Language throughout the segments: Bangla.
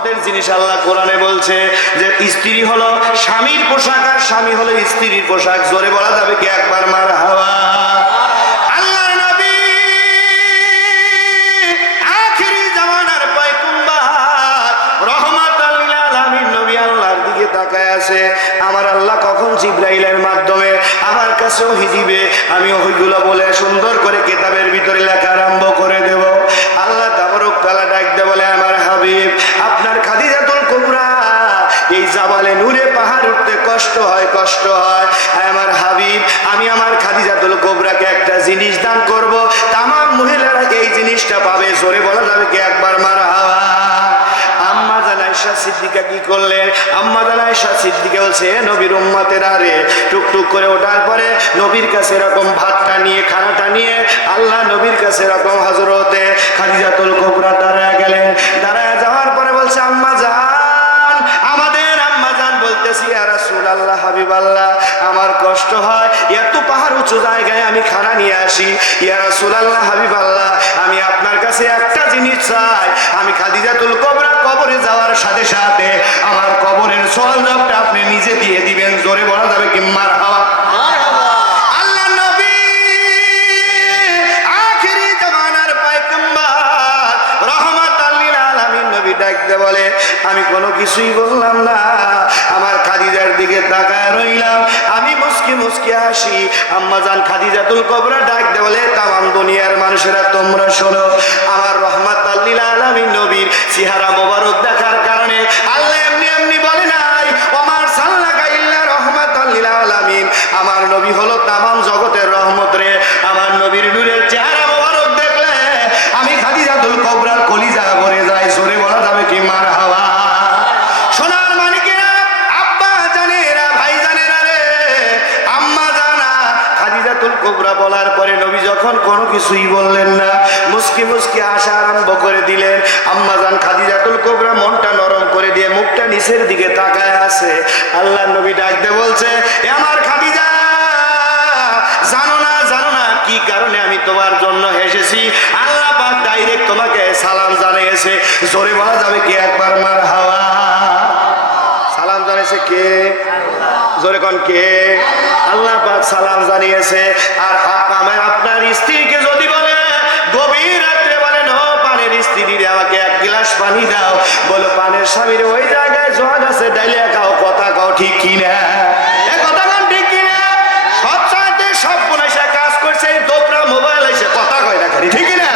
মহব্বতের জিনিস আল্লাহ কোরআনে বলছে যে স্ত্রী হলো স্বামীর পোশাক আর স্বামী হলো স্ত্রীর পোশাক। জোরে বলা যাবে কি একবার মারহাবা? আল্লাহর নবী আখিরি জামানার পয়গম্বর রহমাতাল লিল আলামিন নবী আল্লাহর দিকে তাকায় আছে। আমার আল্লাহ কখন জিবরাইলের মাধ্যমে আমার কাছে ওহী দিবে, আমি ওহীগুলো বলে সুন্দর করে কিতাবের ভিতরে লেখা আরম্ভ করে দেব। আল্লাহ তাবারক তাআলা ডাক দিয়ে বলে, আমার হাবিব আপনার খাদিজাতুল কুবরা এই জাবালে নূরে পাহাড় উঠতে কষ্ট হয়, কষ্ট হয়। আমার হাবিব আমি আমার খাদিজাতুল কুবরাকে একটা জিনিস দান করব, তাম মহিলারা এই জিনিসটা পাবে। জোরে বলা যাবে কি একবার মারহাবা? আম্মা জান আয়েশা সিদ্দিকা কি করলেন? আম্মা জান আয়েশা সিদ্দিকা বলছে, নবীর উম্মতেরা রে, টুকটুক করে ওঠার পরে নবীর কাছে এরকম ভাতটা নিয়ে খানাটা নিয়ে আল্লাহ নবীর কাছে এরকম হযরতে খাদিজাতুল কুবরা দাঁড়ায় গেলেন। দাঁড়ায় যাওয়ার পরে বলছে, আম্মা জান, আমাদের আম্মা জান বলতেছি, ইয়া রাসূলুল্লাহ হাবিবাল্লাহ আমার কষ্ট হয়, এত পাহাড় উঁচু জায়গায় আমি খানা নিয়ে আসি। ইয়া রাসূলুল্লাহ হাবিবাল্লাহ আমি আপনার কাছে একটা জিনিস চাই, আমি খাদিজাতুল কুবরা কবরে যাওয়ার সাথে সাথে আমার কবরের সওয়ালটা আপনি নিজে দিয়ে দিবেন। জোরে বলা যাবে কি মারহাবা? আল্লাহ নবী আখিরি জামানার পয়গম্বর রহমাতাল লিল আলামিন নবী ডাকতে বলে, আমি কোনো কিছুই বললাম না, আমার খাদিজার দিকে তাকায় রইলাম, আমি মুস্কি মুস্কি হাসি। আম্মা জান খাদিজাতুল কুবরা ডাকতে বলে, তামাম দুনিয়ার মানুষেরা তোমরা শোনো, আমার রহমাতাল লিল আলামিন নবীর চেহারা মোবারক দেখার কারণে আল্লাহ এমনি এমনি বলে নাই ওমার সাল্লাকা ইল্লা রহমাতাল লিল আলামিন, আমার নবী হলো তামাম জগতের রহমত রে। আমার নবীর নূরের চেহারা মোবারক দেখলে আমি খাদিজাতুল কুবরার কলিজা ভরে যায়। জোরে বলা যাবে কি মারহাবা? সোনার মানিকেরা, আব্বা জানেরা, ভাই জানেরা রে, আম্মা জানা খাদিজাতুল কুবরা বলার পরে নবী যখন কোনো কিছুই বললেন না, মুস্কি মুস্কি হাসা আরম্ভ করে দিলেন। আম্মা জান খাদিজাতুল কুবরা মনটা নরম করে দিয়ে মুখটা নিচের দিকে তাকায় আছে। আল্লাহ নবী ডাকতে বলছে, এ আমার খাদিজা, জানো না কি কারণে আমি তোমার জন্য হেসেছি? আল্লাহ পাক ডাইরেক্ট তোমাকে সালাম জানিয়েছে। জোরে বলা যাবে কি একবার মারহাবা? সালাম জানিয়েছে কে? জোরে কোন কে? আল্লাহ পাক সালাম জানিয়েছে। আর আপনার স্ত্রীকে যদি বলে গভীর রাত্রে বলেন, ও পানের স্ত্রী রে আমাকে এক গ্লাস পানি দাও, বলো পানের স্বামীর ওই জায়গায় জল আছে, ডাইলিয়া খাও। কথা কও ঠিক কিনা? এ কথা কোন ঠিক কিনা? সবচাইতে সব বনেশা কাজ করছে এই দোপরা মোবাইল এসে। কথা কয় না খালি, ঠিক কিনা?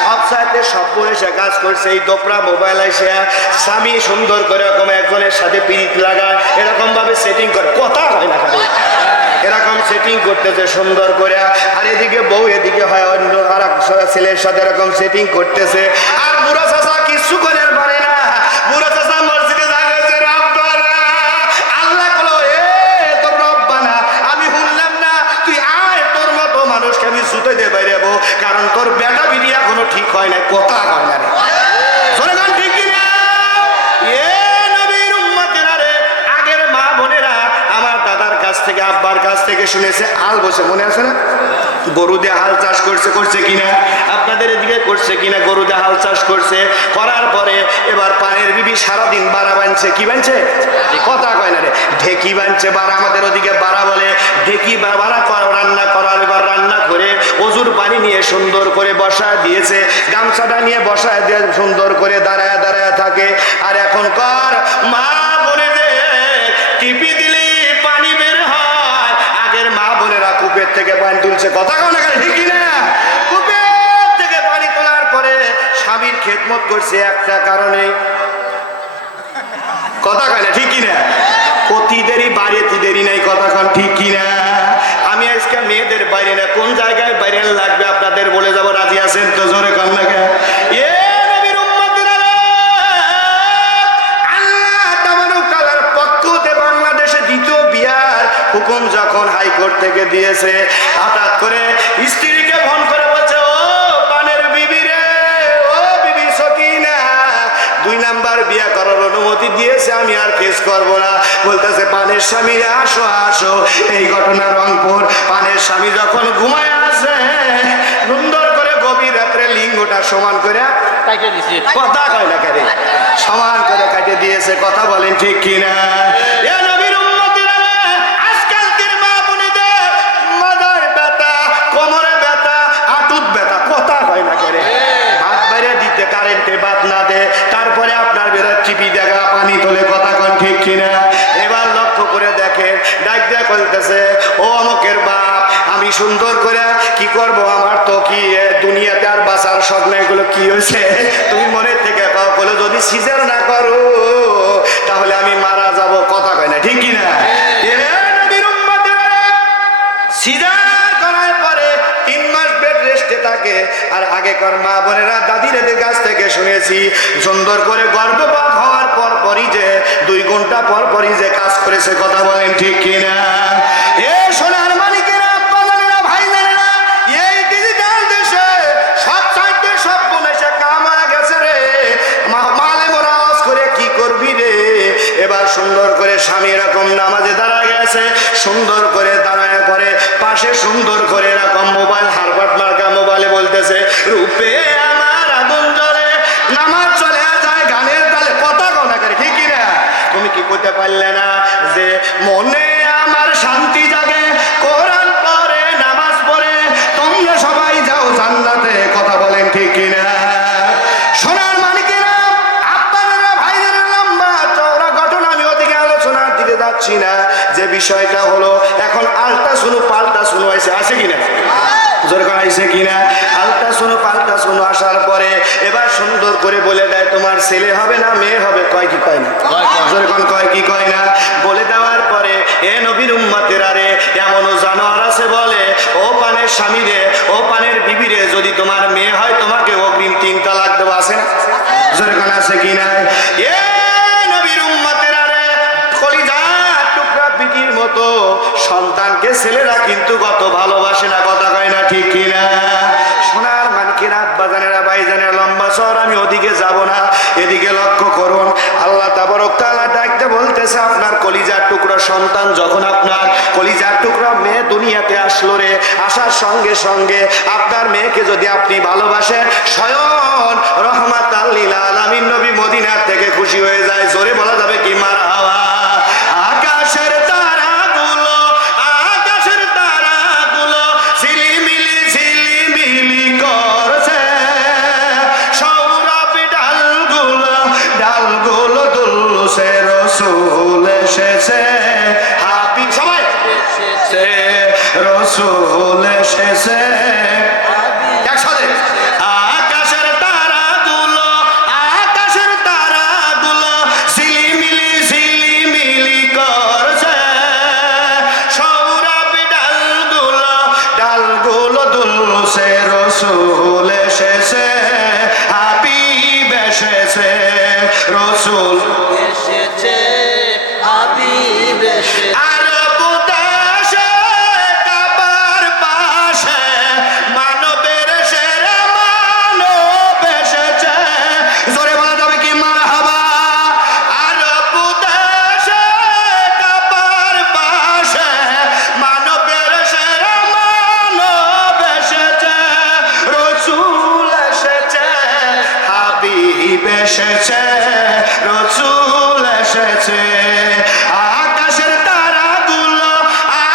সবচাইতে সব বনেশা কাজ করছে এই দোপরা মোবাইল এসে। স্বামী সুন্দর করে এরকম একজনের সাথে পিরিত লাগায়, এরকম ভাবে সেটিং করে। কথা হয় না খালি, এরকম সেটিং করতেছে সুন্দর করে। আর এদিকে বউ এদিকে হয় অন্য আর ছেলের সাথে এরকম সেটিং করতেছে। আর বুড়ো চাচা কিছু করে পারে না। বুড়ো চাচা মসজিদে জাগাইছে, রব্বানা, আল্লাহ কলো, এ তোর রব্বানা, আমি শুনলাম না, তুই আয়, তোর মতো মানুষকে আমি জুতে দিয়ে বাইরেবো, কারণ তোর বেটা বিটি এখনো ঠিক হয় না। কথা হয় না রে, ঠিক কিনা? থেকে আব্বার কাছ থেকে শুনেছে, আল বসে, মনে আছে না? গরু দিয়ে হাল চাষ করছে কিনা? আপনাদের এদিকে করছে কিনা? গরু দিয়ে হাল চাষ করছে, করার পরে এবার পানের বিবি সারাদিন বাড়া বানছে। কি বানছে? কথা কয় না রে, ঢেকি বানছে। বাড়া আমাদের ওদিকে বাড়া বলে। ঢেকি বাড়া রান্না করার, এবার রান্না করে অজুর পানি নিয়ে সুন্দর করে বসায় দিয়েছে, গামছাটা নিয়ে বসায় দিয়ে সুন্দর করে দাঁড়ায় দাঁড়ায় থাকে। আর এখন কর মা বলে দে, টিপি দিলি পানি বের হয়। আগের মা বোনেরা কূপের থেকে পানি তুলছে। কথা কও না, ঠিক না? কূপের থেকে পানি তোলার পরে স্বামীর খেদমত করছে একটা কারণে। কথা কয় না, ঠিক কিনা? অতি দেরি বাড়িতে দেরি নাই। কথা কন ঠিক কিনা? আমি আজকে মেয়েদের বাইরে না, কোন জায়গায় বাইরে লাগবে আপনাদের বলে যাবো। রাজি আছেন তো? জোরে কন না কেন? হুকুম যখন হাইকোর্ট থেকে দিয়েছে, হঠাৎ করে স্ত্রীকে ফোন করে বলছে, ও পানের বিবি রে, ও বিবি সকিনা, 2 নাম্বার বিয়ে করার অনুমতি দিয়েছে, আমি আর কেস করবো না। বলতেছে পানের স্বামী রে, আসো আসো। এই ঘটনা রংপুর। পানের স্বামী যখন ঘুমায় আছে, সুন্দর করে গভীর রাত্রে লিঙ্গটা সমান করে কথা কয় না কেন, সমান করে কথা বলেন ঠিক কিনা? এ নবীর উম্মতেরা, আজকালকের মা বোনেদের মাথায় ব্যথা, কোমরে ব্যথা, হাঁটুত ব্যথা, কথা হয় না করে হাত বাইরে দিতে কারেন্টে বাদ না দে, তারপরে আপনার বেরোয় চিপি দেখা পানি তোলে, কথা কন ঠিক কিনা? এবার লক্ষ্য করে দেখেন, ডাক দিয়ে বলতেছে, ও অমুকের বাপ, আমি সুন্দর করে কি করব, আমার তো কি দুনিয়াতে আর বাঁচার শখ নেই, এগুলো কি হয়েছে? তুমি মনের থেকে পাও, বলে যদি সিজার না করো তাহলে আমি মারা যাব, কথা কয় না ঠিক কিনা? সিজার করার পরে 3 মাস বেড রেস্টে থাকে। আর আগেকার মা বোনেরা দাদিদের কাছ থেকে শুনেছি, সুন্দর করে গর্ভপাত হওয়ার পর পরই যে 2 ঘন্টা পর পরই যে কাজ করেছে, কথা বলেন ঠিক কিনা? এ সোনার মানিকেরা, বাজানেরা, ভাইজানেরা, এই ডিজিটাল দেশে সব সাইডে সব বলেছে কামায়া গেছে রে, মালে মোরাজ করে কি করবি রে? এবার সুন্দর করে স্বামী এরকম নামাজে দাঁড়া গেছে, সুন্দর করে দাঁড়ায় পরে পাশে সুন্দর করে এরকম মোবাইল হারবাট মার্কা মোবাইলে বলতেছে, রূপে আমার আগুন জ্বলে, নামাজ চলে যায় গানের তালে, কথা কও না করে ঠিক কিনা? তুমি কি করতে পারলে না যে মনে আমার শান্তি জাগে, কোরআন পড়ে নামাজ পড়ে তোমরা সবাই যাও জান্নাতে, কথা বলেন ঠিক কিনা? সোনার মানিকেরা, আব্বারা, ভাইজানেরা, লম্বা চওড়া ঘটনা, আমি ওদিকে আলোচনার দিকে যাচ্ছি না। যে বিষয়টা হলো এখন আলটা শুনো পাল্টা শুনো আসে কিনা? জোর করে আইছে কিনা? আলটা শুনো পাল্টা শুনো আসার পরে এবার সুন্দর করে বলে দেয়, তোমার ছেলে হবে না মেয়ে হবে, কয় কি কয় না? জোর কোন কয় কি কয় না? বলে দেওয়ার পরে এ নবীর উম্মতেরা রে, এমনও জানোয়ার আছে বলে, ও পানের স্বামী রে, ও পানের বিবি রে, যদি তোমার মেয়ে হয় তোমাকে অগ্রিম 3 তালাক দেবো, আছে না? জোর কোন আছে কিনা? এ নবীর উম্মতেরা রে, কলিজার টুকরা বিটির মতো সন্তানকে ছেলেরা কিন্তু কত ভালোবাসে না, কথা কয় না ঠিক কিনা? সোনার মানিকেরা, আব্বাজানেরা, ভাইজানেরা, লম্বা শহর, আমি ওদিকে যাব না, এদিকে লক্ষ্য করুন। আল্লাহ তাবারক তাআলা ডাকতে বলতেছে, আপনার কলিজার টুকরা সন্তান যখন আপনার কলিজার টুকরা মেয়ে দুনিয়াতে আসলো রে, আসার সঙ্গে সঙ্গে আপনার মেয়েকে যদি আপনি ভালোবাসেন, স্বয়ং রহমাতাল লিল আলামিন নবী মদিনার থেকে খুশি হয়ে যায়। জোরে বলা যাবে কি মারহাবা? আকাশের তারাগুলো, আকাশের তারাগুলো ঝিলিমিলি ঝিলিমিলি করছে, সৌরভ ডালগুলো ডালগুলো দুলছে, রসুল এসেছে, হাবিব সবাই এসেছে, রসুল এসেছে, একসাথে আকাশের তারাগুলো, আকাশের তারাগুলো ঝিলিমিলি ঝিলিমিলি করছে, সৌরভ ডালগুলো ডালগুলো দুলছে, রসুল এসেছে, হাবিব এসেছে, রসুল এসেছে, হাবিব এসেছে। আরব দেশে কাবার পাশে মানবের সেরা মানব এসেছে, জোরে বলা যাবে কি মারহাবা? আরব দেশে কাবার পাশে মানবের সেরা মানব এসেছে, রসুল এসেছে, হাবিব এসেছে, রসুল এসেছে। আকাশের তারাগুলো,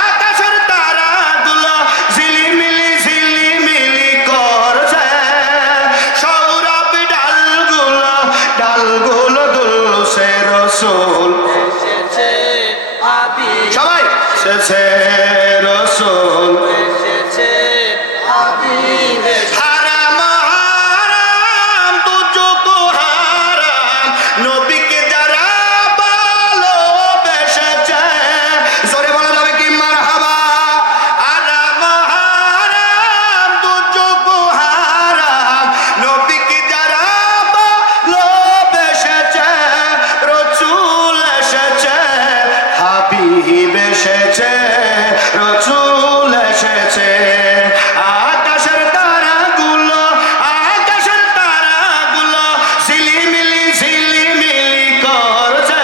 আকাশের তারাগুলো ঝিলিমিলি ঝিলিমিলি করছে, সৌরভ ডালগুলো ডালগুলো দুলছে, রসুল এসেছে, হাবিব সবাই এসেছে, রসুল এসেছে, হাবিব এসেছে। হারাম হারাম দুজক হারাম, নবীকে যারা ভালোবেসেছে, জোরে বলা যাবে কি মারহাবা? হারাম হারাম দুজক হারাম, নবীকে যারা ভালোবেসেছে, রসুল এসেছে, হাবিব এসেছে, রসুল এসেছে। আকাশের তারাগুলো, আকাশের তারাগুলো ঝিলিমিলি ঝিলিমিলি করছে,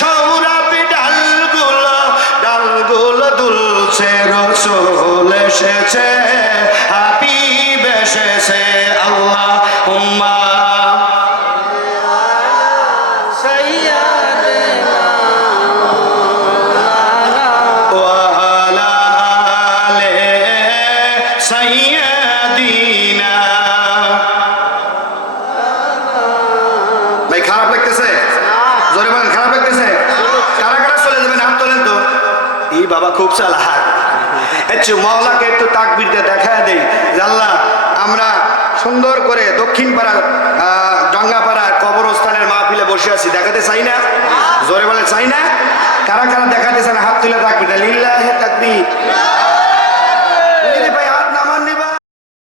সৌরভ ডালগুলো ডালগুলো দুলছে, রসুল এসেছে, হাবিব এসেছে। আল্লাহুম্মা সাইয়্যা মিয়াদিনা। ভাই খারাপ লাগতেছে? জোরে বলেন, খারাপ লাগতেছে? কারা কারা চলে যাবেন হাত তোলেন তো। এই বাবা খুব চালাক। একটু মাওলাকে একটু তাকবীর দিয়ে দেখা দেই যে আল্লাহ আমরা সুন্দর করে দক্ষিণ পাড়ার ডাঙ্গাপাড়ার কবরস্থানের মাহফিলে বসে আছি, দেখাতে চাই না? জোরে বলে চাই না? কারা কারা দেখাতে চান হাত তুলে তাকবীর দেন। লিল্লাহি তাকবীর।